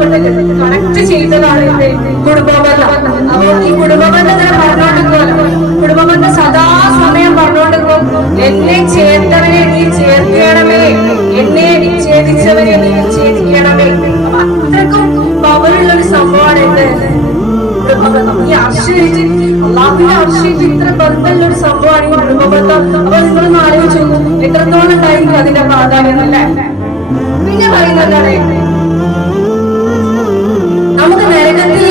ബന്ധപ്പെട്ട് കണക്ട് ചെയ്തതാണ് കുടുംബബന്ധം. അപ്പൊ ഈ കുടുംബബന്ധം ഇങ്ങനെ പറഞ്ഞോണ്ടിരിക്കുമല്ലോ, കുടുംബബന്ധം സദാസമയം പറഞ്ഞോണ്ടിരിക്കും, എന്നെ ചേർത്തവരെ നീ ചേർക്കണമേ, എന്നെ വിച്ഛേദിച്ചവരെ നീ വിച്ഛേദിക്കണമേ. അപ്പൊ അത്രക്കും പവറുള്ള ഒരു സംഭവമാണ് എന്ത് കുടുംബബന്ധം. ഈ ആശ്രയിച്ച് അള്ളാഹുവിനെ ആശ്രയിച്ച് ഇത്ര ബന്ധമുള്ള ഒരു സംഭവമാണ് ഈ കുടുംബബന്ധം. അപ്പൊ നിങ്ങളൊന്ന് ആലോചിച്ച് നോക്കും എത്രത്തോളം ഉണ്ടായിരിക്കും അതിന്റെ പ്രാധാന്യം അല്ലേ. പിന്നെ പറയുന്നതാണ് നമുക്ക് നരകത്തിൽ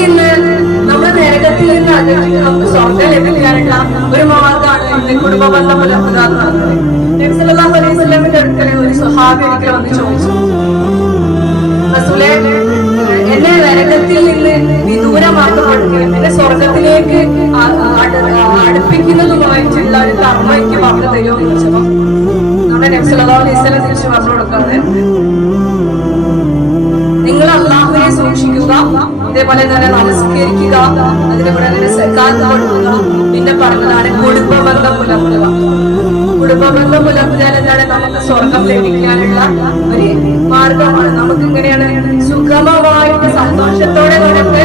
നിന്ന് അകറ്റി നമുക്ക് സ്വർഗം ലഭിക്കാനുള്ള ഒരു മാർഗമാണ് കുടുംബബന്ധം പുലർത്തുക എന്ന് പറഞ്ഞത്. നബി സല്ലല്ലാഹു അലൈഹി വസല്ലമിന്റെ അടുക്കൽ ഒരു സ്വഹാബി ഒരിക്കൽ വന്ന് ചോദിച്ചു, റസൂലേ, എന്നെ നരകത്തിൽ നിന്ന് വിദൂരമാക്കപ്പെടുകയും എന്നെ സ്വർഗത്തിലേക്ക് അടുപ്പിക്കുന്നതുമായിട്ടുള്ള ഒരു കർമ്മം എനിക്ക് പറഞ്ഞു തരുമോ എന്ന് ചോദിച്ചപ്പോ നമ്മുടെ നബി സല്ലല്ലാഹു അലൈഹി വസല്ലം തിരിച്ചു പറഞ്ഞു കൊടുക്കുന്നത്, നിങ്ങൾ അല്ലാഹുവിനെ സൂക്ഷിക്കുക, ഇതേപോലെ തന്നെ നമസ്കരിക്കുക, അതിലൂടെ തന്നെ സക്കാത്ത് കൊടുക്കുക, പിന്നെ പറഞ്ഞതാണ് കുടുംബബന്ധം പുലർത്തുക. കുടുംബബന്ധം പുലർത്തിയാൽ എന്താണ് നമുക്ക് സ്വർഗം ലഭിക്കാനുള്ള ഒരു മാർഗമാണ്. നമുക്ക് ഇങ്ങനെയാണ് സുഗമമായിട്ട് സന്തോഷത്തോടെ നമുക്ക്